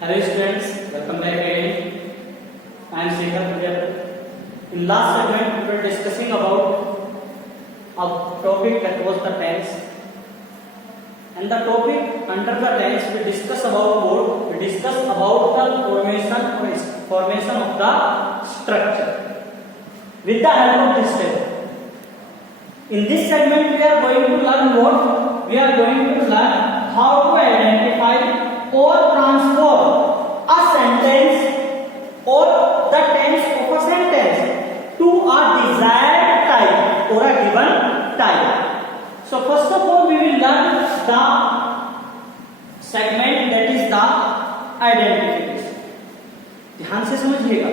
Hello students, welcome back again. I am Shekhar Pujara. In last segment, we were discussing about a topic that was the tense. And the topic under the tense we discuss about what? We discuss about the formation of the structure with the help of this table. In this segment, we are going to learn what? We are going to learn how to identify or transform a sentence or the tense of a sentence to a desired type or a given type. So first of all, we will learn the segment that is the identification. ध्यान से समझिएगा.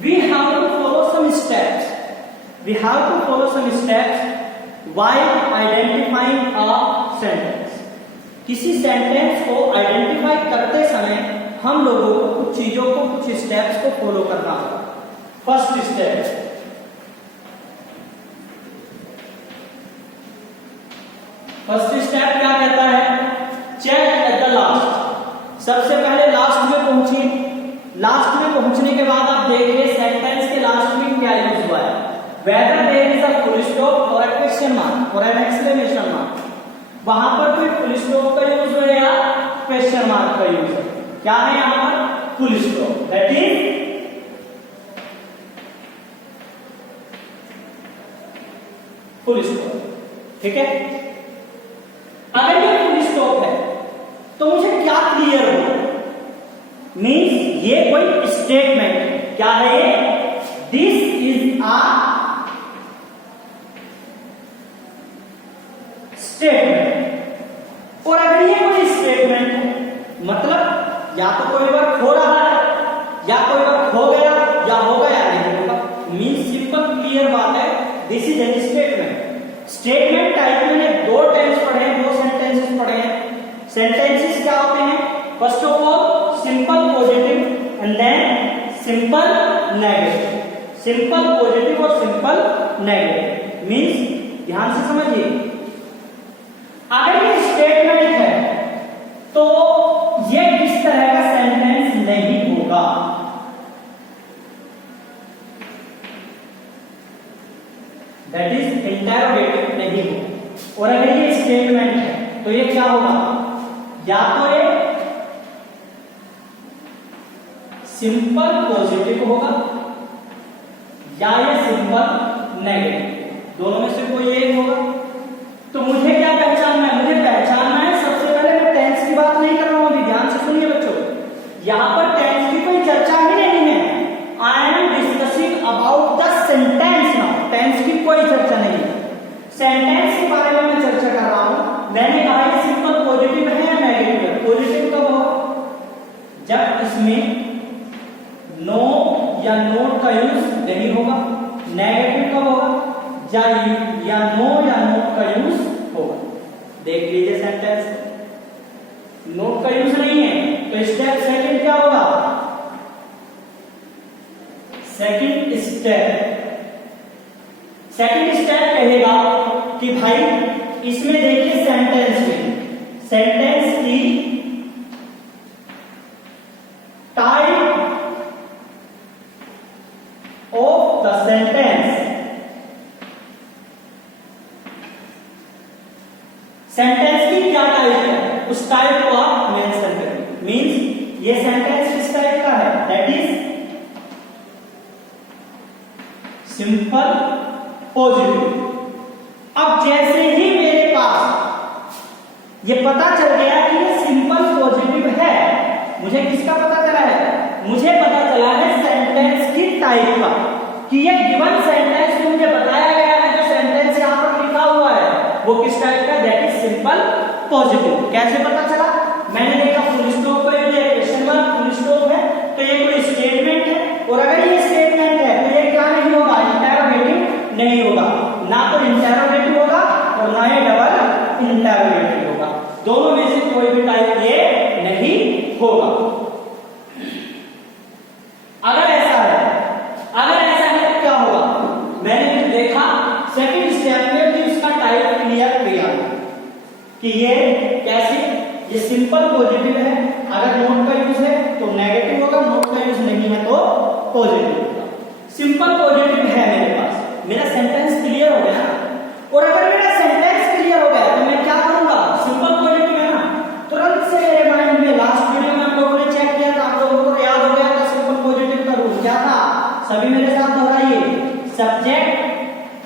We have to follow some steps. We have to follow some steps while identifying a sentence. किसी sentence को identify करते समय हम लोगों को कुछ चीजों को, कुछ स्टेप्स को फॉलो करना होगा. फर्स्ट स्टेप क्या कहता है? Check at the last. सबसे पहले लास्ट में पहुंचिए. लास्ट में पहुंचने के बाद आप देखिए सेंटेंस के लास्ट में क्या यूज हुआ है. Whether there is a full stop और अ क्वेश्चन मार्क और एन एक्सक्लेमेशन मार्क. वहां पर कोई फुल स्टॉप का यूज है या क्वेश्चन मार्क का यूज है? क्या है यहां पर? Full stop. That is full stop. ठीक है. अगर ये फुल स्टॉप है तो मुझे क्या क्लियर हो? मीन्स ये कोई स्टेटमेंट है. क्या है ये? This is a statement. और अगर ये कोई स्टेटमेंट है मतलब या तो कोई वर्क हो रहा है या कोई वर्क हो गया या हो गया नहीं होगा. मीन्स सिंपल क्लियर बात है. This is an statement. Statement type में दो टेंस पढ़े हैं, दो सेंटेंसेस पढ़े हैं. सेंटेंसेस क्या होते हैं? First of all simple positive and then simple negative. Simple positive और सिंपल नेगेटिव. मीन्स ध्यान से समझिए, अगर ये स्टेटमेंट है तो ये किस तरह का सेंटेंस नहीं होगा. दैट इज इंटरोगेटिव नहीं होगा. और अगर ये स्टेटमेंट है तो ये क्या होगा? या तो ये सिंपल पॉजिटिव होगा या ये सिंपल नेगेटिव. दोनों में से कोई एक होगा. तो मुझे क्या पहचानना है? मुझे पहचानना है सबसे पहले, मैं टेंस की बात नहीं कर रहा हूं. अभी ध्यान से सुनिए बच्चों, यहां पर टेंस की कोई चर्चा ही नहीं है. I am discussing about the sentence now. Tense की कोई चर्चा नहीं है. सेंटेंस के बारे में मैं चर्चा कर रहा हूं. मैंने कहा ये सिंपल पॉजिटिव है या नेगेटिव है. पॉजिटिव कब होगा? जब इसमें नो या नोट का यूज नहीं होगा. नेगेटिव कब होगा? या नो या नोट का यूज होगा. देख लीजिए सेंटेंस, नोट का यूज नहीं है तो स्टेप सेकंड क्या होगा? सेकंड स्टेप कहेगा कि भाई इसमें देखिए सेंटेंस की type of the sentence. Sentence की क्या टाइप है उस टाइप को आप मेंशन करें. मींस ये सेंटेंस किस टाइप का है? That is simple positive. अब जैसे ही मेरे पास ये पता चल गया कि ये सिंपल पॉजिटिव है, मुझे किसका पता चला है? मुझे पता चला है सेंटेंस की टाइप का, कि ये गिवन सेंटेंस जो मुझे बताया गया है, जो सेंटेंस यहां पर लिखा हुआ है वो किस टाइप का? That is simple positive. कैसे पता चला? मैंने देखा फुल स्टॉप का यूज है, क्वेश्चन मार्क, फुल स्टॉप है तो ये कोई स्टेटमेंट है. और अगर ये स्टेटमेंट है तो ये क्या नहीं होगा? इंटरोगेटिव नहीं होगा. ना तो इंटरोगेटिव होगा और ना ये डबल इंटरोगेटिव होगा. दोनों में से कोई भी टाइप ये नहीं होगा. अगर ऐसा है तो क्या होगा? मैंने देखा सेकंड स्टेप में भी इसका टाइप क्लियर किया कि ये कैसे, ये सिंपल पॉजिटिव है. अगर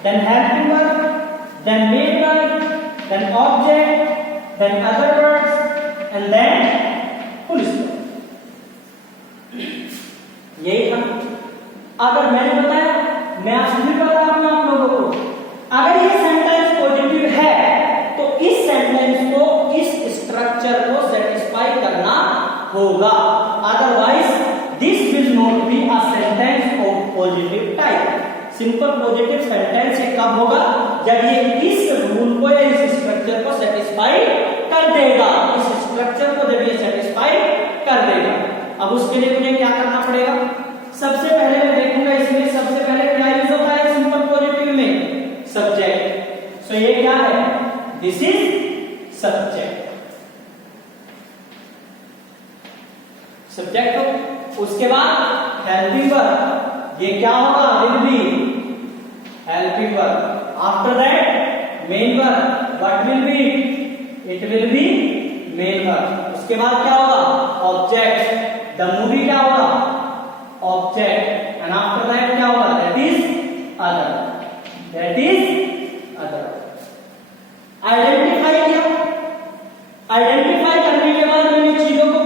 then helping verb, then main verb, then object, then other verbs, and then full stop. यही था। अगर मैंने बताया, मैं आज भी बता रहा हूं आप लोगों को, अगर ये सेंटेंस पॉजिटिव है तो इस सेंटेंस को, इस स्ट्रक्चर को सेटिस्फाई करना होगा, otherwise this will not be a sentence of positive type. Simple positive sentence ये कब होगा? जब ये इस रूल को या इस स्ट्रक्चर को सेटिस्फाई कर देगा। इस स्ट्रक्चर को जब ये सेटिस्फाई कर देगा, अब उसके लिए मुझे क्या करना पड़ेगा? सबसे पहले मैं देखूंगा इसमें सबसे पहले क्या यूज होता है सिंपल पॉजिटिव में? सब्जेक्ट। सो ये क्या है? This is subject. सब्जेक्ट हो, उसके बाद हेल्पिंग वर्ब, ये क्या होगा? Will be helping verb. After that main verb, what will be? It will be main verb. उसके बाद क्या होगा? ऑब्जेक्ट। द मूवी क्या होगा? ऑब्जेक्ट। एंड आफ्टर दैट क्या होगा? That is other. That is other. Identify किया। आइडेंटिफाई करने के बाद मैंने चीजों को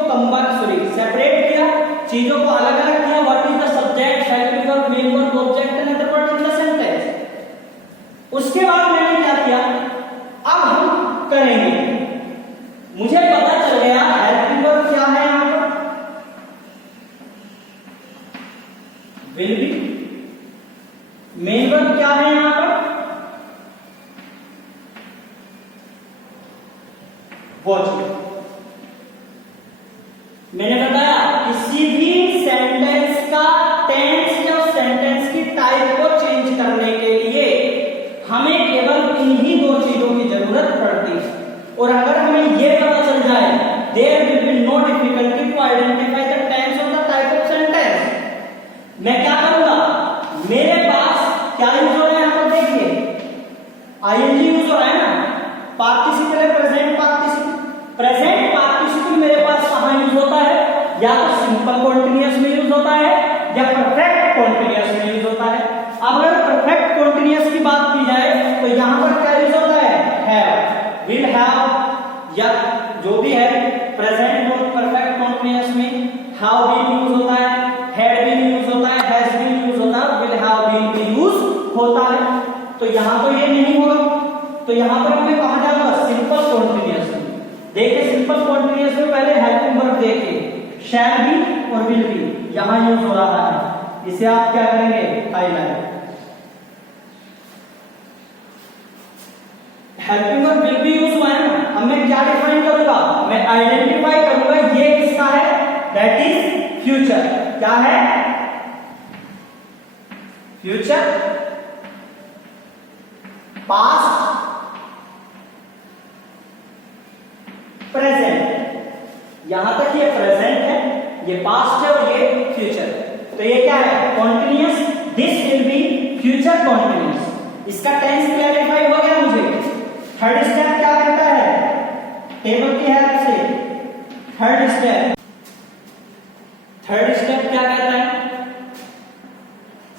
सेपरेट किया, चीजों को अलग अलग किया। What is the subject, helping verb, main verb, object and other word in the sentence. उसके बाद मैंने क्या किया? अब हम करेंगे, मुझे पता चल गया हेल्पिंग वर्ब क्या है यहां पर, विल बी। मेन वर्ब क्या है यहां पर? वॉच। मैंने बताया किसी भी सेंटेंस का टेंस या सेंटेंस की टाइप को चेंज करने के लिए हमें केवल इन्हीं दो चीजों की जरूरत पड़ती है। और अगर हमें यह पता चल जाए, there will be no difficulty to identify the tense of the type of sentence. मैं क्या करूंगा? मेरे पास क्या यूज हो रहा है यहां पर देखिए, आईएनजी यूज हो रहा है ना। पार्टिसिपल है प्रेजेंट पार्टिसिपल। प्रेजेंट पार्टिसिपल मेरे पास कहां यूज होता है? या तो सिंपल कॉन्टिन्यूअस में यूज होता है या परफेक्ट कॉन्टिन्यूअस में यूज होता है। अब अगर परफेक्ट कॉन्टिन्यूअस की बात की जाए तो यहां पर क्या यूज होता है? हैव, विल हैव, या जो भी है प्रेजेंट परफेक्ट कॉन्टिन्यूअस में हैव बीन यूज होता है, हैड बीन यूज होता है, हैज बीन यूज होता है, विल हैव बीन भी यूज होता है। तो यहां तो ये नहीं होगा, तो यहां पर हमें कहां जाना? सिंपल कॉन्टिन्यूअस में। देखिए सिंपल कॉन्टिन्यूअस में पहले हेल्पिंग वर्ब देखिए, शैल बी और विल बी यहां यूज हो रहा है। इसे आप क्या करेंगे? Highlight. Helping verb will be use हुआ है ना। अब मैं क्या डिफाइन करूंगा? मैं आइडेंटिफाई करूंगा ये किसका है? That is future. क्या है? Future, past, present. यहां तक ये प्रेजेंट है, ये पास्ट है और ये फ्यूचर। तो ये क्या है? Continuous. This will be future continuous. इसका टेंस क्लैरिफाई हो गया मुझे। थर्ड स्टेप क्या कहता है? टेबल की हेल्प से थर्ड स्टेप क्या कहता है?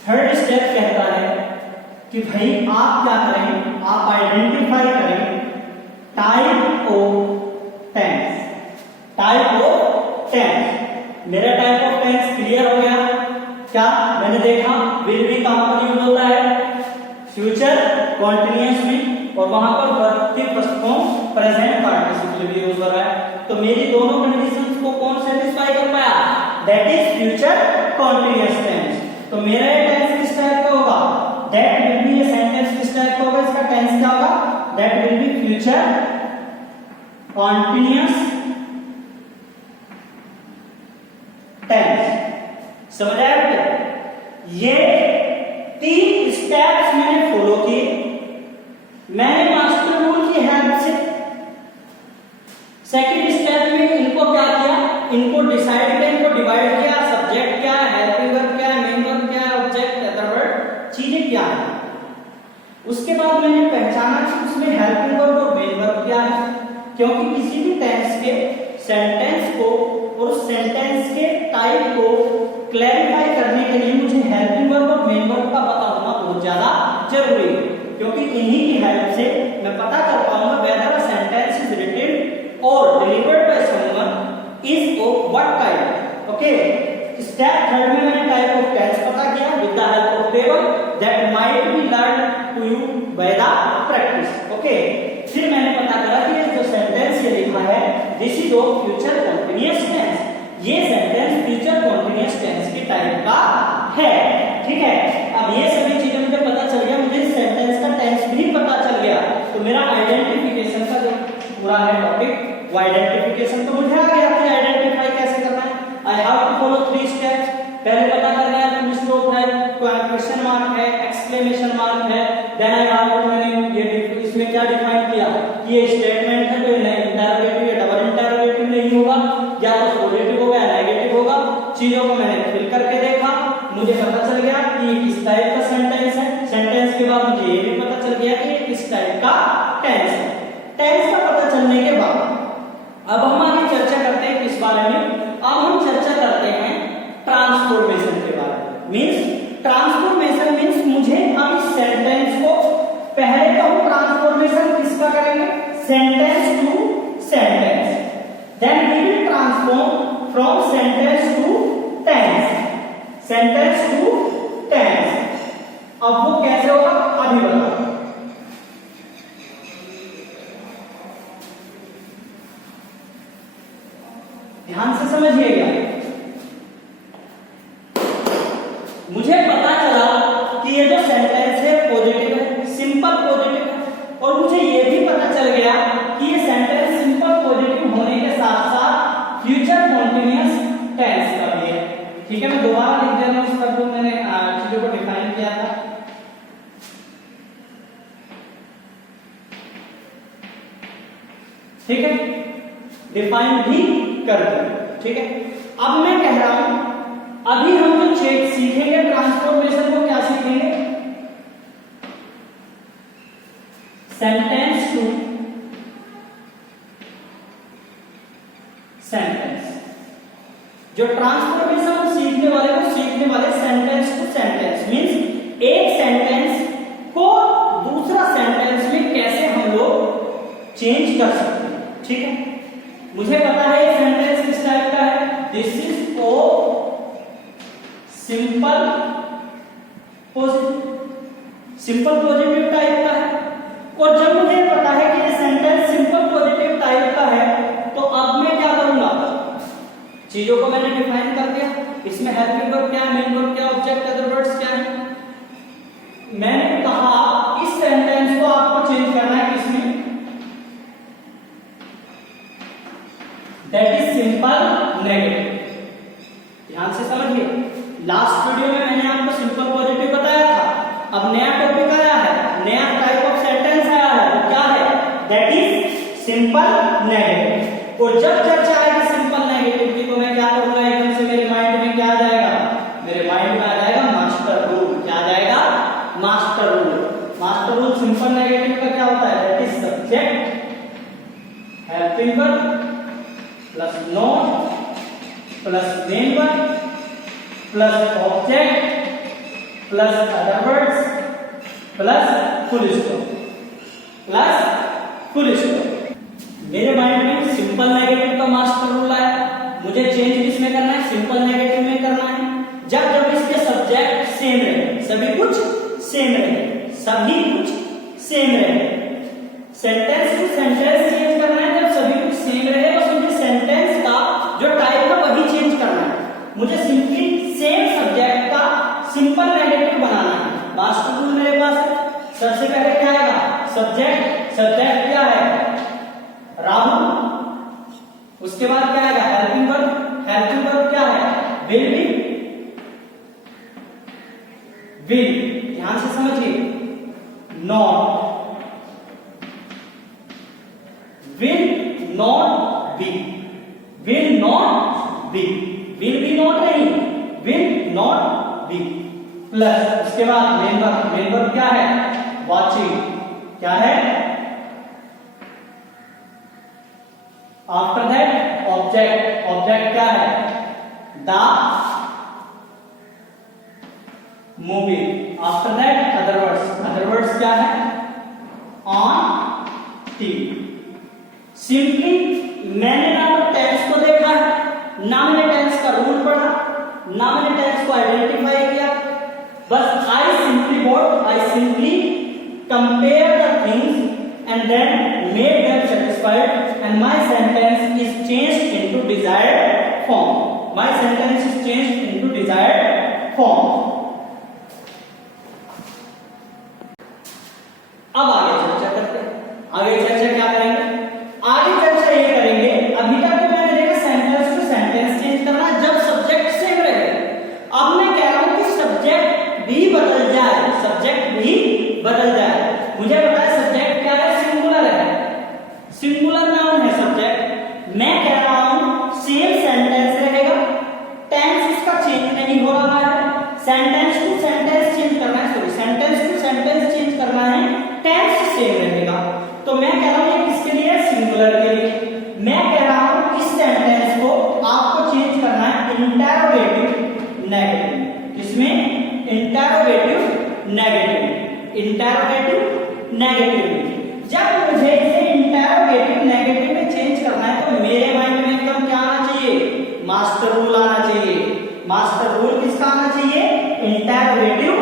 थर्ड स्टेप कहता है कि भाई आप क्या करें? आप आइडेंटिफाई करें type of tense. Type of tense. मेरा टाइप ऑफ टेंस क्लियर हो गया क्या? मैंने देखा विल बी कहां पर यूज होता है? फ्यूचर कॉन्टिन्यूअस में, और वहां पर वर्ब की फर्स्ट फॉर्म प्रेजेंट पार्टिसिपल भी यूज हो रहा है। तो मेरी दोनों कंडीशंस को कौन सेटिस्फाई कर पाया? That is future continuous tense. तो मेरा ये टेंस किस टाइप का होगा? दैट विल बी, ये सेंटेंस किस टाइप का होगा? इसका टेंस क्या होगा? That will be future continuous tense. समझ आया बेटा? ये 3 स्टेप्स मैंने फॉलो किए। मैंने मास्टर रूल की हेल्प से सेकंड स्टेप में इनको क्या किया? इनको डिसाइड किया, इनको डिवाइड किया। सब्जेक्ट क्या है, हेल्पिंग वर्ब क्या है, मेन वर्ब क्या है, ऑब्जेक्ट, अदर वर्ड, चीजें क्या है। उसके बाद मैंने पहचाना कि उसमें हेल्पिंग वर्ब और मेन वर्ब क्या है, क्योंकि किसी भी टेंस के सेंटेंस को और सेंटेंस के टाइप को क्लैरिफाई करने के लिए मुझे हेल्पिंग वर्ब और और मेन वर्ब का पता होना बहुत ज्यादा जरूरी है, क्योंकि इन्हीं की हेल्प से मैं पता कर पाऊंगा whether a sentence is written or delivered by someone is of what kind. Okay, step third में मैंने टाइप ऑफ टेंस पता किया with the help of table that might be learn to you by the practice. Okay, फिर मैंने पता करा कि ये जो सेंटेंस ये लिखा है this is of future continuous tense, ये सेंटेंस फ्यूचर कंटीन्यूअस टेंस के टाइप का है। ठीक है, अब ये सभी चीजें मुझे पता चल गया, मुझे इस सेंटेंस का टेंस भी पता चल गया, तो मेरा आइडेंटिफिकेशन का जो पूरा है टॉपिक वो आइडेंटिफिकेशन तो मुझे आ गया कि आइडेंटिफाई कैसे करना है। I have to follow 3 steps. पहले पता करना है फुल स्टॉप है, क्वेश्चन मार्क है, एक्सक्लेमेशन मार्क है, देन आई हैव टू मैंने ये इसमें क्या डिफाइन किया कि ये स्टेटमेंट है तो ये इंटरोगेटिव या डबल इंटरोगेटिव नहीं होगा, या तो पॉजिटिव होगा या नेगेटिव होगा। चीजों को मैंने फिल करके देखा, मुझे पता चल गया कि ये किस टाइप का सेंटेंस है। सेंटेंस के बाद मुझे ये भी पता चल गया कि ये किस टाइप का टेंस है। टेंस का पता चलने के बाद अब हम आगे चर्चा करते हैं किस बारे में, अब हम चर्चा करते हैं ट्रांसफॉर्मेशन के बारे में। मींस ट्रांसफॉर्मेशन मींस मुझे अब इस सेंटेंस को पहले तो हम ट्रांसफॉर्मेशन किसका करेंगे, sentence to sentence, then we will transform from sentence to tense, sentence to tense. अब वो कैसे होगा अभी बताओ। ध्यान से समझिएगा, मुझे पता चला कि ये जो सेंटेंस है पॉजिटिव है, सिंपल पॉजिटिव है, और मुझे ये भी पता चल गया कि ये सेंटेंस सिंपल पॉजिटिव होने के साथ साथ फ्यूचर कॉन्टिन्यूअस टेंस का भी है। ठीक है, मैं दोबारा लिख दे रहा हूं उसका जो मैंने चीजों को डिफाइन किया था। ठीक है, डिफाइन भी कर दो। ठीक है, अब मैं कह रहा हूं अभी हम जो सीखेंगे ट्रांसफॉर्मेशन को क्या सीखेंगे, सेंटेंस टू सेंटेंस। जो ट्रांसफॉर्मेशन हम सीखने वाले सेंटेंस टू सेंटेंस मींस एक सेंटेंस को दूसरा सेंटेंस में कैसे हम लोग चेंज कर सकते हैं। ठीक है, मुझे पता है ये सेंटेंस किस टाइप का है, this is of simple positive type का है। और जब मुझे पता है कि ये सेंटेंस सिंपल पॉजिटिव टाइप का है तो अब मैं क्या करूंगा, चीजों को मैंने डिफाइन कर दिया, इसमें हेल्पिंग वर्ब क्या है, मेन वर्ब क्या है, ऑब्जेक्ट अदर वर्ड्स क्या है। मैंने कहा इस सेंटेंस को आपको चेंज करना है किसमें, दैट इज सिंपल नेगेटिव। ध्यान से समझिए, लास्ट वीडियो में मैंने आपको सिंपल पॉजिटिव बताया था, अब नया टॉपिक आया है, नया टाइप ऑफ सेंटेंस आया है, वो क्या है, दैट इज सिंपल नेगेटिव। और जब चर्चा आएगी सिंपल नेगेटिव की तो मैं क्या करूंगा, एकदम से मेरे माइंड में क्या आ जाएगा, मेरे माइंड में आ जाएगा मास्टर रूल। क्या आ जाएगा, master rule. Master rule simple negative का क्या होता है, that is subject helping verb plus known plus main verb plus object plus other words plus full stop. मेरे माइंड में सिंपल नेगेटिव का मास्टर रूल आया, मुझे चेंज किसमें करना है, सिंपल नेगेटिव में करना है। जब इसके सब्जेक्ट सेम रहे, सभी कुछ सेम रहे, सेंटेंस टू सेंटेंस चेंज करना है जब सभी कुछ सेम रहे, बस मुझे सेंटेंस का जो टाइप है वही चेंज करना है। मुझे सिंपली सेम सब्जेक्ट का सिंपल नेगेटिव बनाना है। मास्टर रूल मेरे पास है, सबसे पहले क्या आएगा, सब्जेक्ट क्या है, राहुल। उसके बाद क्या आएगा, हेल्पिंग वर्ब क्या है, विल। ध्यान से समझिए, not, will not be, will be not नहीं, विल नॉट बी। प्लस उसके बाद मेन वर्ब क्या है, वॉचिंग। क्या है, आफ्टर दैट ऑब्जेक्ट क्या है, the moving. After that other words क्या है? On TV. सिंपली मैंने ना तो टेंस को देखा है, ना मैंने टेंस का रूल पढ़ा, ना मैंने टेंस को आइडेंटिफाई किया, बस I simply compare the things and then made them satisfied and my sentence is changed into desired form. My sentence is changed into desired form. अब आगे चर्चा करते हैं। आगे चर्चा क्या करेंगे? आगे चर्चा ये करेंगे, अभी तक तो मैंने देखा सेंटेंस टू सेंटेंस चेंज करना जब सब्जेक्ट सेम रहे। अब मैं कह रहा हूं कि सब्जेक्ट भी बदल जाए, सब्जेक्ट भी बदल जाए। मुझे पता है सब्जेक्ट क्या है? सिंगुलर है, सिंगुलर नाउन है सब्जेक्ट। मैं कह रहा हूं सेम सेंटेंस रहेगा, टेंस इसका चेंज नहीं हो रहा है। सेंटेंस टू सेंटेंस चेंज करना है, sorry sentence to sentence change करना है, टेंस सेम रहेगा। तो मैं कह रहा हूं ये किसके लिए? सिंगुलर के लिए। मैं कह रहा हूं इस सेंटेंस को आपको चेंज करना है इंटरोगेटिव नेगेटिव। इसमें इंटरोगेटिव नेगेटिव। जब मुझे इसे इंटरोगेटिव नेगेटिव में चेंज करना है तो मेरे माइंड में एकदम क्या आना चाहिए? मास्टर रूल आना चाहिए। मास्टर रूल किसका आना चाहिए? इंटरोगेटिव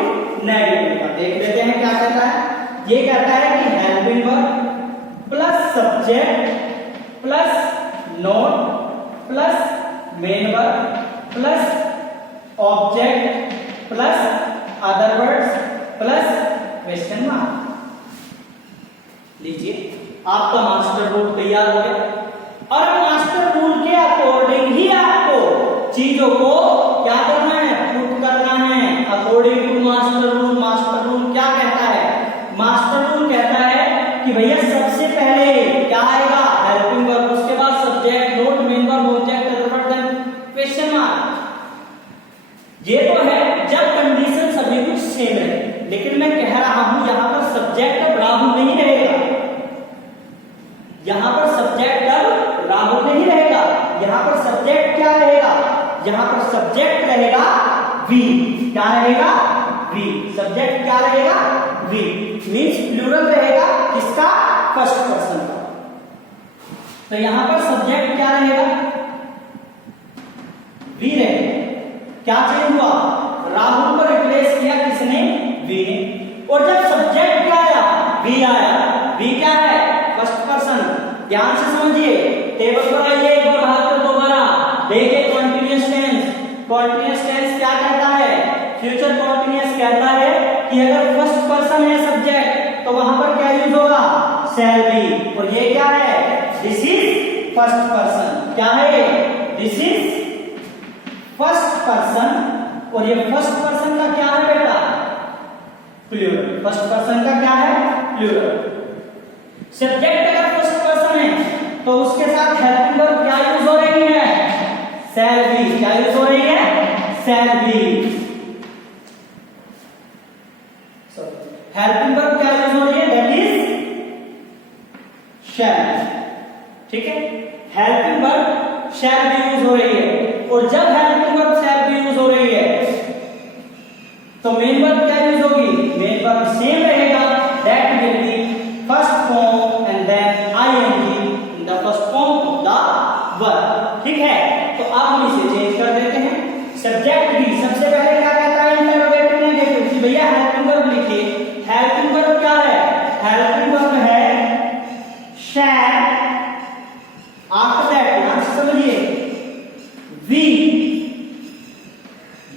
नेगेटिव का। देख लेते हैं क्या कहता है। ये कहता है कि helping verb plus subject plus not plus main verb plus object plus other words plus question mark. लीजिए आपका मास्टर रूल तैयार हो गया और मास्टर रूल के अकॉर्डिंग ही आपको चीजों को क्या करना है? पुट करना है according to master rule. Master rule क्या कहता है? मास्टर रूल कहता है कि भैया सबसे पहले क्या आएगा? हेल्पिंग वर्ब, उसके बाद subject, not, main verb, object, other word, then question mark. ये तो है जब कंडीशन सभी कुछ सेम है, लेकिन मैं कह रहा हूं यहां पर सब्जेक्ट अब राहुल नहीं रहेगा। यहां पर सब्जेक्ट अब राहुल नहीं रहेगा। यहां पर सब्जेक्ट क्या रहेगा? यहां पर सब्जेक्ट रहेगा वी। क्या रहेगा? वी। सब्जेक्ट क्या रहेगा? वी। मींस प्लूरल रहेगा किसका? फर्स्ट पर्सन का। तो यहां पर सब्जेक्ट क्या रहेगा? वी रहेगा। क्या चेंज हुआ? राहुल को रिप्लेस किया किसने? वी ने। और जब सब्जेक्ट क्या आया? वी आया। वी क्या है? First person. ध्यान से समझिए, टेबल पर आइए एक बार बात कर दोबारा देखिए। कंटीन्यूअस टेंस, कंटीन्यूअस टेंस क्या कहता है? फ्यूचर कंटीन्यूअस कहता है कि अगर फर्स्ट पर्सन है सब्जेक्ट तो वहां पर क्या यूज होगा? Shall be. और ये क्या है? This is first person. क्या है? This is first person. और ये फर्स्ट पर्सन का क्या है बेटा? प्लूरल। फर्स्ट पर्सन का क्या है? प्लूरल। सब्जेक्ट अगर फर्स्ट पर्सन है तो उसके साथ हेल्पिंग वर्ब क्या यूज हो रही है? Shall B. क्या यूज हो रही है? Shall be. हेल्पिंग वर्ब क्या यूज हो रही है? That is shall. ठीक है, helping verb shall be use हो रही है। और जब helping verb shall be use हो रही है तो मेन वर्ब क्या यूज होगी? मेन वर्ब सेम रहेगा, that will be first form and then ING in the first form of the verb. ठीक है, तो अब हम इसे चेंज कर देते हैं। सब्जेक्ट भी सबसे पहले क्या कहता है? Interrogative negative. भैया हेल्पिंग वर्ब लिखिए। हेल्पिंग वर्ब क्या है? हेल्पिंग वर्ब है शैल। आफ्टर दैट ध्यान से समझिए, वी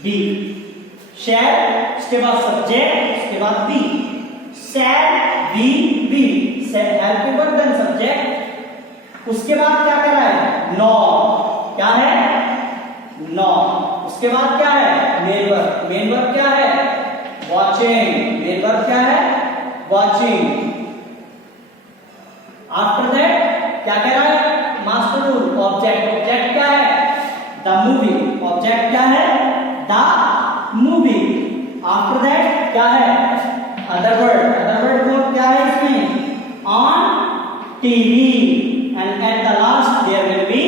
बी। शैल, उसके बाद सब्जेक्ट, उसके बाद be. Shall be be. Helping verb then subject, उसके बाद क्या कर रहा है? नॉट। क्या है? नॉट। उसके बाद क्या है? Main verb. मेन वर्ब क्या है? वॉचिंग। मेन वर्ब क्या है? वॉचिंग। आफ्टर दैट क्या कह रहा है? Master rule. ऑब्जेक्ट। ऑब्जेक्ट क्या है? The movie. ऑब्जेक्ट क्या है? The movie. आफ्टर दैट क्या है? Other word. अदर वर्ड क्या है इसमें? On TV. And at the last there will be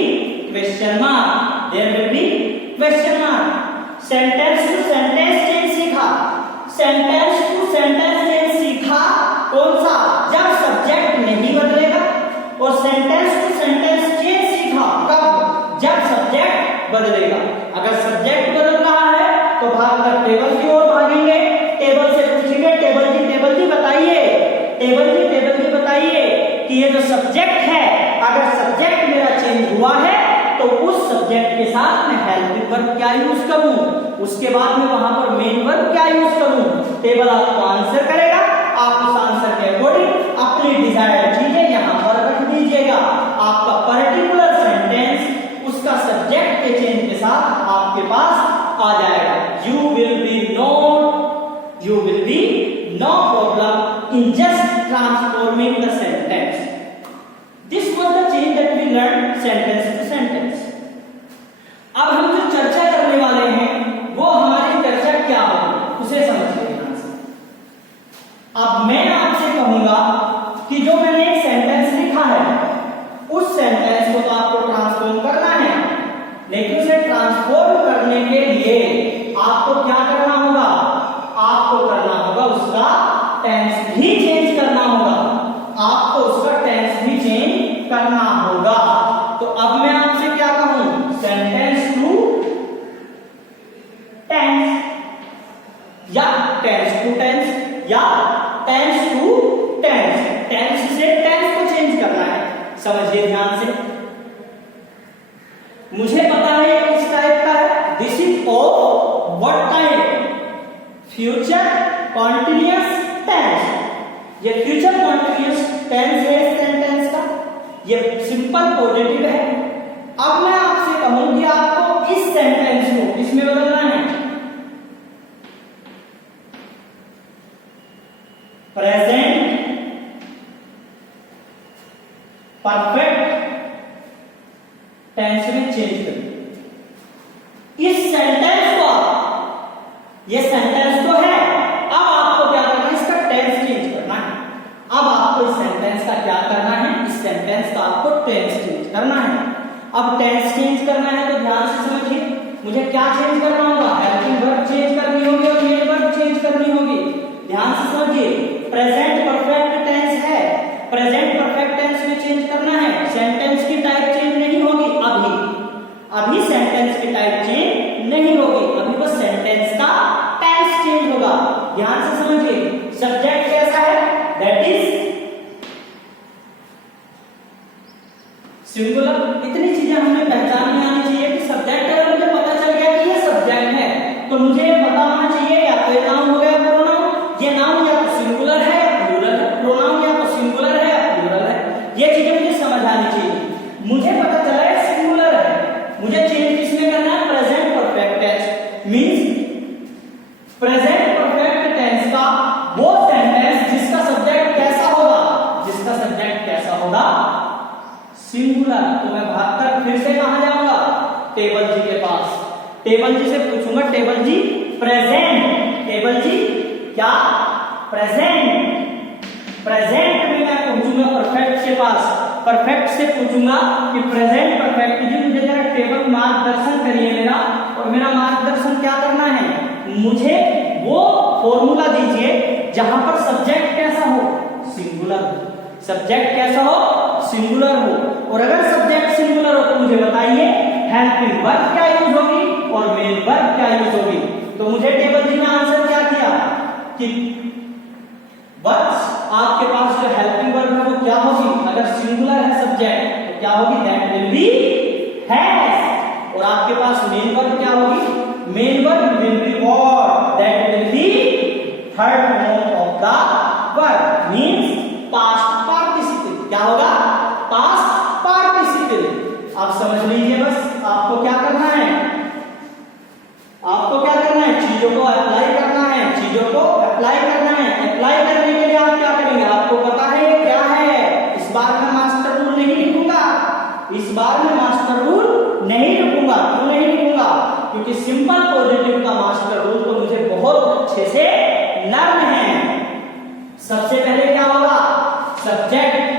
question mark. There will be question mark. Sentence to sentence change सीखा। Sentence to sentence change सीखा, कौन सा? जब सब्जेक्ट नहीं बदलेगा। और सेंटेंस टू सेंटेंस चेंज सीखा कब? जब सब्जेक्ट बदलेगा। अगर सब्जेक्ट बदल रहा है तो भागकर टेबल की ओर भागेंगे, टेबल से पूछेंगे टेबल जी बताइए, टेबल जी बताइए कि ये जो सब्जेक्ट है, अगर सब्जेक्ट मेरा चेंज हुआ है तो उस सब्जेक्ट के साथ मैं हेल्पिंग वर्ब क्या यूज करूं, उसके बाद में वहां पर मेन वर्ब क्या यूज करूं। टेबल आपको आंसर करेगा, आप उस आंसर के अकॉर्डिंग अपनी डिजायर्ड चीजें यहां पर रख दीजिएगा। आपका पर्टिकुलर सेंटेंस उसका सब्जेक्ट के चेंज के साथ आपके पास आ जाएगा। You will be no problem in just transforming the sentence. This was the change that we learn sentence to sentence. अब हम जो चर्चा करने वाले हैं वो हमारी चर्चा क्या होगी उसे समझिए ध्यान से। अब मैं आपसे कहूंगा कि जो मैंने एक सेंटेंस लिखा है उस सेंटेंस को तो आपको ट्रांसफॉर्म करना है, लेकिन उसे ट्रांसफॉर्म करने के लिए आपको क्या करना होगा? आपको करना होगा उसका टेंस भी चेंज करना होगा, आपको उसका टेंस भी चेंज करना होगा। तो अब मैं आपसे क्या कहूं? सेंटेंस टू टेंस या टेंस टू टेंस या टेंस टू टेंस। टेंस से टेंस को चेंज करना है, समझिए ध्यान से। मुझे पता है ये किस टाइप का है। This is of what type? Future continuous tense. ये फ्यूचर कॉन्टिन्यूअस टेंस है सेंटेंस का, ये सिंपल पॉजिटिव है। अब मैं आपसे कहूं कि आपको इस सेंटेंस को किसमें बदलना है? प्रेजेंट परफेक्ट टेंस में चेंज करें। इस सेंटेंस को ये सेंटेंस तो है, अब आपको क्या करना है? इसका टेंस चेंज करना है। अब आपको इस सेंटेंस का क्या करना है? इस सेंटेंस का आपको टेंस चेंज करना है। अब टेंस चेंज करना है तो ध्यान से समझिए, मुझे क्या चेंज करना होगा? हेल्पिंग वर्ब चेंज करनी होगी और मेन वर्ब चेंज करनी होगी। ध्यान से समझिए, प्रेजेंट परफेक्ट टेंस है, प्रेजेंट परफेक्ट टेंस में चेंज करना है। सेंटेंस की टाइप चेंज नहीं होगी, अभी सेंटेंस की टाइप चेंज नहीं होगी, अभी बस सेंटेंस का टेंस चेंज होगा। ध्यान से समझिए, सब्जेक्ट कैसा है? That is singular. इतनी चीजें हमें पहचाननी आनी चाहिए कि सब्जेक्ट अगर मुझे पता चल गया कि ये सब्जेक्ट है तो मुझे पता होना चाहिए या तो ये नाउन हो गया प्रोनाउन, ये नाउन या तो सिंगुलर है या प्लूरल है, प्रोनाउन या तो सिंगुलर है या प्लूरल है। ये चीजें मुझे समझ आनी चाहिए। मुझे पता चला है सिंगुलर है, मुझे चेंज किसमें करना है? Present perfect tense. Means present perfect tense का वो सेंटेंस जिसका सब्जेक्ट कैसा होगा? जिसका सब्जेक्ट कैसा होगा? सिंगुलर। तो मैं भागकर फिर से कहां जाऊंगा? टेबल जी के पास। टेबल जी से पूछूंगा, टेबल जी प्रेजेंट, टेबल जी क्या? प्रेजेंट। प्रेजेंट में मैं पूछूंगा परफेक्ट के पास, परफेक्ट से पूछूंगा कि प्रेजेंट परफेक्ट जी मुझे जरा टेबल मार्गदर्शन करिए मेरा, और मेरा मार्गदर्शन क्या करना है? मुझे वो फॉर्मूला दीजिए जहां पर सब्जेक्ट कैसा हो? सिंगुलर। सब्जेक्ट कैसा हो? सिंगुलर हो। और अगर सब्जेक्ट सिंगुलर हो तो मुझे बताइए हेल्पिंग वर्ब क्या यूज होगी और मेन वर्ब क्या यूज होगी। तो मुझे टेबल जी ने आंसर क्या किया कि वर्ब्स आपके पास जो हेल्पिंग वर्ब है वो क्या होगी? अगर सिंगुलर है सब्जेक्ट तो क्या होगी? That will B has. और आपके पास मेन वर्ब क्या होगी? Main verb will be what? That will B third form of the verb, means past participle. क्या होगा? Past participle. आप समझ लीजिए, बस आपको क्या करना है? आपको क्या करना है? चीजों को अप्लाई करना है, चीजों को अप्लाई करना है। अप्लाई करने के लिए आप क्या करेंगे? आपको पता है ये क्या है? इस बार मैं मास्टर रूल नहीं लिखूंगा, इस बार मैं मास्टर रूल नहीं लिखूंगा। क्यों नहीं लिखूंगा? क्योंकि सिंपल पॉजिटिव का मास्टर रूल तो मुझे बहुत अच्छे से लर्न है। सबसे पहले क्या होगा? सब्जेक्ट।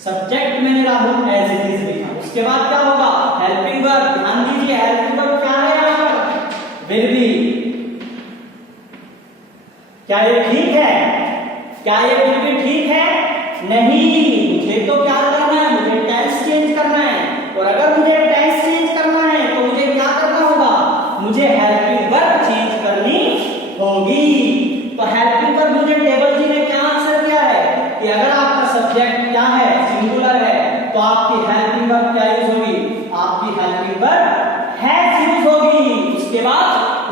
सब्जेक्ट मैंने राहुल एज इट इज लिखा। उसके बाद क्या होगा? Helping verb. ध्यान दीजिए, हेल्पिंग वर्ब क्या है? यहाँ पर विल बी। क्या ये ठीक है? क्या ये बिल्कुल ठीक है? नहीं, मुझे तो क्या करना है, मुझे टेंस चेंज करना है। और अगर मुझे टेंस चेंज करना है तो मुझे क्या करना होगा, मुझे हेल्पिंग वर्ब चेंज करनी होगी। तो हेल्पिंग वर्ब मुझे टेबल जी ने क्या आंसर किया है कि अगर आपका सब्जेक्ट क्या है, सिंगुलर है, तो आपकी हेल्पिंग वर्ब क्या यूज होगी, आपकी हेल्पिंग वर्ब हैज यूज होगी। उसके बाद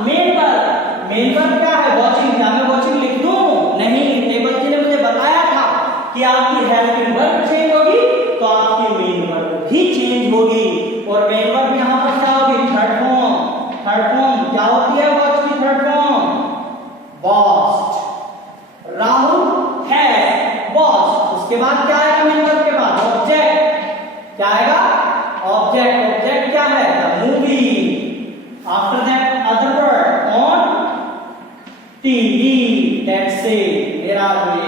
मेन वर्ब, मेन वर्ब क्या है, वॉचिंग। क्या मैं वॉचिंग लिख दूं? नहीं, टेबल जी ने मुझे बताया था कि आपकी हेल्पिंग वर्ब चेंज होगी तो आपकी मेन वर्ब भी चेंज होगी। और मेन वर्ब यहां पर क्या होगी, थर्ड फॉर्म। थर्ड फॉर्म क्या होती है वॉच की third form, watched. Rahul has watched. उसके बाद क्या आएगा मेन वर्ब के बाद, ऑब्जेक्ट। क्या आएगा, ऑब्जेक्ट। ऑब्जेक्ट क्या है, the movie. After that other word, on TV. That's it. मेरा ये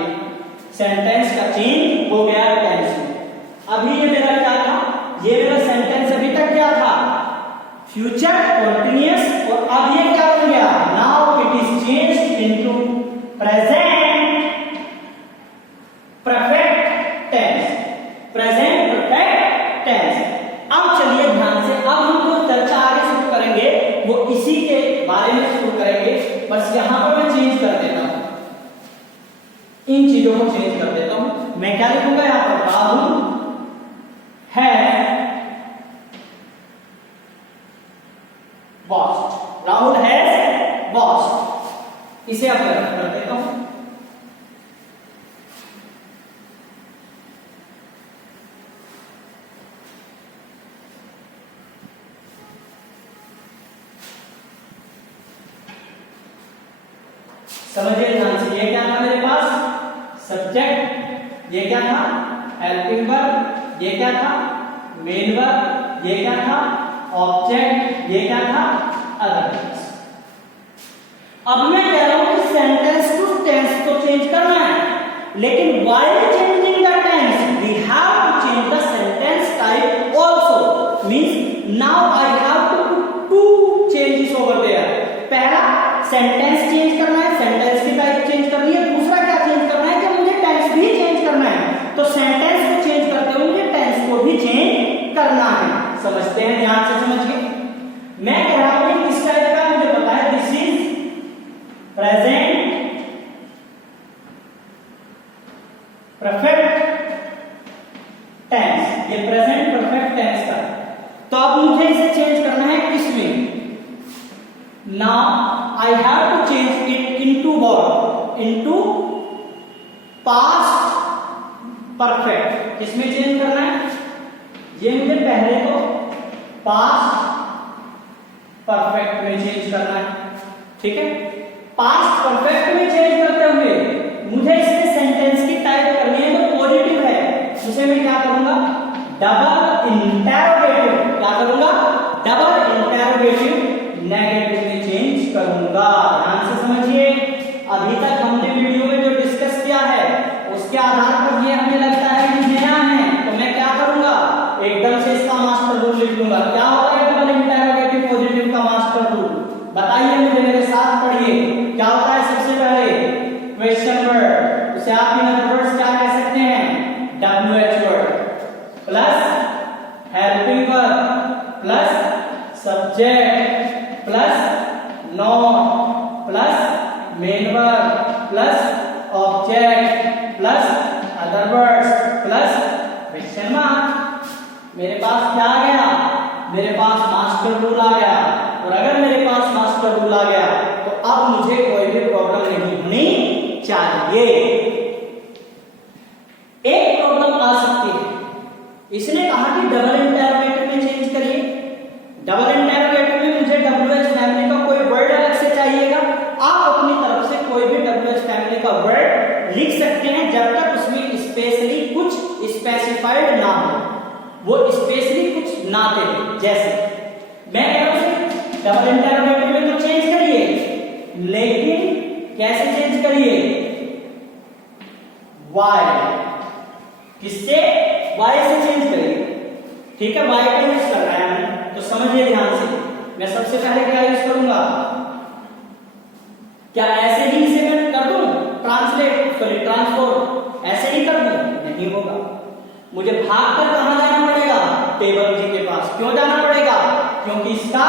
सेंटेंस का चेंज हो गया टेंस में। अभी ये मेरा क्या था, ये मेरा सेंटेंस अभी तक क्या था, फ्यूचर कंटीन्यूअस। और अब ये क्या बन गया, now it is changed into present perfect tense. Present perfect tense. अब चलिए ध्यान से, अब हम जो चर्चा आगे शुरू करेंगे वो इसी के बारे में शुरू करेंगे। बस यहां पर मैं चेंज कर देता हूं, इन चीजों को चेंज कर देता हूं। मैं क्या लिखूंगा यहां पर, राहुल है वॉच्ड। राहुल हैज वॉच्ड, इसे अब कर देता हूं। समझिए ध्यान से, ये क्या था मेरे पास, सब्जेक्ट। ये क्या था, हेल्पिंग वर्ब। ये क्या था, मेन वर्ब। ये क्या था, ऑब्जेक्ट। ये क्या था, अदर वर्ब्स। अब मैं कह रहा हूं कि सेंटेंस टू टेंस तो चेंज करना है, लेकिन while changing the tense we have to change the sentence type also. Means now I have to put two changes over there. पहला सेंटेंस चेंज करना है, सेंटेंस की टाइप चेंज करनी है। दूसरा क्या चेंज करना है कि मुझे टेंस भी चेंज करना है। तो सेंटेंस को चेंज करते हुए मुझे टेंस को भी चेंज करना है। समझते हैं, ध्यान से समझिए। मैं कह रहा हूं कि किस टाइप का, मुझे पता है this is present perfect tense. ये प्रेजेंट परफेक्ट टेंस का, तो अब मुझे इसे चेंज करना है किसमें, now I have to change it into what? Into past perfect. किसमें चेंज करना है, ये मुझे पहले तो past perfect में चेंज करना है। ठीक है, past perfect में चेंज करते हुए मुझे इसमें सेंटेंस की टाइप करनी है तो पॉजिटिव है, उसे मैं क्या करूंगा, डबल इंटरोगेटिव। क्या करूंगा, डबल इंटरोगेटिव नेगेटिव में चेंज करूंगा। ध्यान से समझिए, अभी तक हमने वीडियो में जो डिस्कस किया है उसके आधार पर ये हमें लगता है कि नया है, तो मैं क्या करूंगा, एकदम से इसका मास्टर रूल लिख लूंगा। क्या होता है डबल इंटरोगेटिव पॉजिटिव का मास्टर रूल, बताइए मुझे, मेरे साथ पढ़िए। क्या होता है, सबसे पहले क्वेश्चन वर्ड, उसे आप इन अदर वर्ड्स क्या कह सकते हैं, WH word plus helping verb plus subject plus not plus main verb plus object plus other words plus question mark. मेरे पास क्या आ गया, मेरे पास मास्टर रूल आ गया। और अगर मेरे पास मास्टर रूल आ गया तो अब मुझे कोई भी प्रॉब्लम नहीं होनी चाहिए। एक प्रॉब्लम आ सकती है, इसने कहा कि डबल इंटरोगेटिव में चेंज करिए। डबल इंटरोगेटिव में मुझे WH फैमिली का कोई वर्ड अलग से चाहिएगा। आप अपनी तरफ से कोई भी WH फैमिली का वर्ड लिख सकते हैं जब तक उसमें स्पेशली कुछ स्पेसिफाइड ना हो, वो स्पेशली कुछ ना दे। जैसे मैं कह रहा हूं डबल इंटरोगेटिव में तो चेंज करिए, लेकिन कैसे चेंज करिए, वाई, किससे, वाई से चेंज करिए। ठीक है, वाई का यूज कर रहा है हमें, तो समझिए ध्यान से। मैं सबसे पहले क्या यूज करूंगा, क्या ऐसे ही इसे मैं कर दूं, ट्रांसपोर्ट ऐसे ही कर दूं? नहीं होगा। मुझे भागकर कहां जाना पड़ेगा? टेबल जी के पास। क्यों जाना पड़ेगा? क्योंकि इसका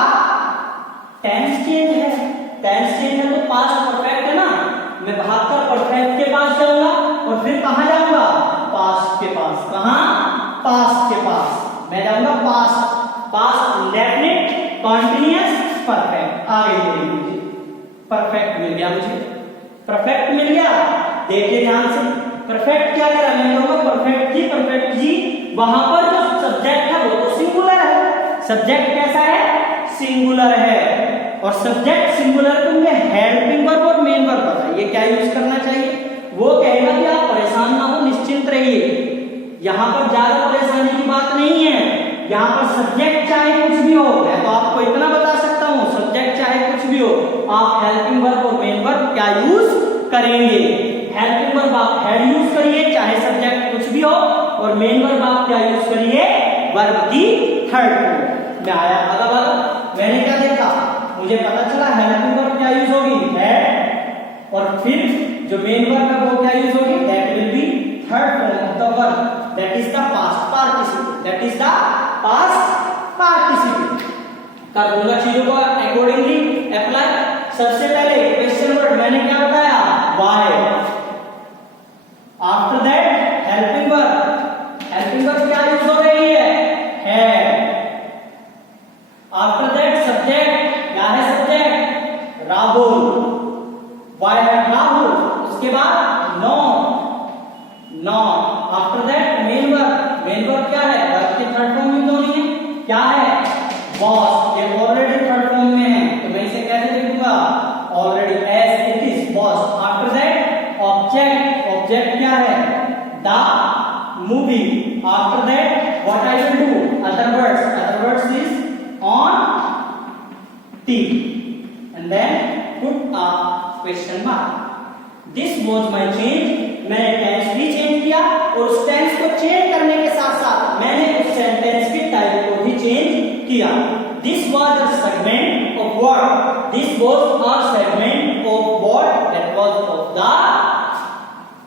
टेंस चेंज है। टेंस चेंज है तो पास्ट परफेक्ट है ना। मैं भागकर परफेक्ट के पास जाऊंगा और फिर कहां जाऊंगा? पास्ट के पास। कहां? पास्ट के पास। मैं जाऊंगा past. Past indefinite continuous perfect. आगे बढ़ेंगे। मुझे परफेक्ट मिल गया। मुझे परफेक्ट मिल गया। देखिए ध्यान से, परफेक्ट क्या कह रहा है? मैं कहूंगा परफेक्ट जी वहां पर जो सब्जेक्ट है वो तो सिंगुलर है। सब्जेक्ट कैसा है? सिंगुलर है। और सब्जेक्ट सिंगुलर तो मुझे हेल्पिंग वर्ब और मेन वर्ब बताइए क्या यूज करना चाहिए? वो कहेगा कि आप परेशान ना हो, निश्चिंत रहिए। यहां पर ज्यादा परेशानी की बात नहीं है। यहाँ पर सब्जेक्ट चाहे कुछ भी हो, मैं तो आपको इतना बता सकता हूँ, सब्जेक्ट चाहे कुछ भी हो, आप हेल्पिंग वर्ब और मेन वर्ब क्या यूज करेंगे? हेल्पिंग वर्ब आप हैड यूज करिए, चाहे सब्जेक्ट कुछ भी हो, और मेन वर्ब आप क्या यूज करिए? वर्ब की थर्ड फॉर्म में आया। अगर मैंने क्या देखा, मुझे पता चला हेल्पिंग वर्ब क्या यूज होगी? हैड। और फिर जो मेन वर्ब है वो क्या यूज होगी? That will B third form of the verb, that is the past participle. That is the past participle. कर दूंगा चीजों को अकॉर्डिंगली अप्लाई। सबसे पहले क्वेश्चन वर्ड मैंने क्या बताया? Why. After that helping verb. Helping verb क्या यूज हो रही है? हैड। आफ्टर दैट सब्जेक्ट, क्या है subject? Rahul. Why had Rahul. उसके बाद not. Not. After that main verb. Main verb क्या है? वर्ब के थर्ड फॉर्म में क्यों नहीं है? क्या है? was। ये ऑलरेडी थर्ड फॉर्म में है तो मैं इसे कैसे लिखूंगा? Already as it is was। After that object. Object क्या है? the movie। After that what I will do? other words। other words is on T and then put a question mark। This was my change। मैंने tense भी change किया और उस tense को change करने के साथ साथ मैंने उस सेंटेंस के टाइप को भी चेंज किया। This was a segment of what? This was a segment of what? That was of the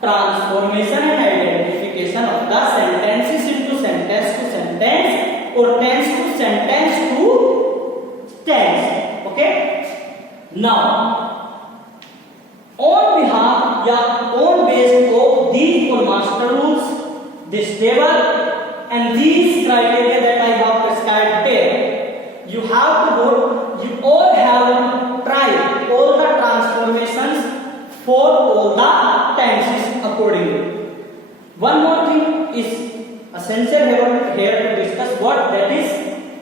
transformation and identification of the sentences into sentence to sentence or tense to sentence to tense। Okay? Now on behalf या on basis of these four master rules, this table and these criteria that I have prescribed here, you have to go, you all have tried all the transformations for all the tenses accordingly. One more thing is essential here to discuss, what that is,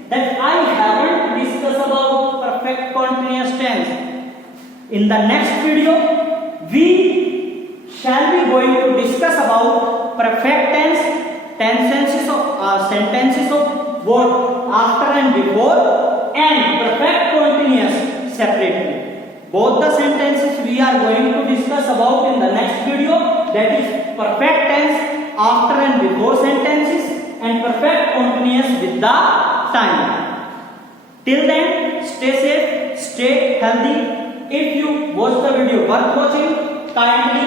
that I haven't discussed about perfect continuous tense. In the next video we shall be going to discuss about perfect tense, tenses of sentences of both after and before, and perfect continuous separately. Both the sentences we are going to discuss about in the next video, that is perfect tense after and before sentences and perfect continuous with the time. Till then, stay safe, stay healthy. If you watch the video worth watching, kindly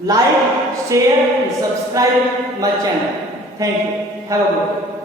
like, share and subscribe my channel. Thank you. Have a good day.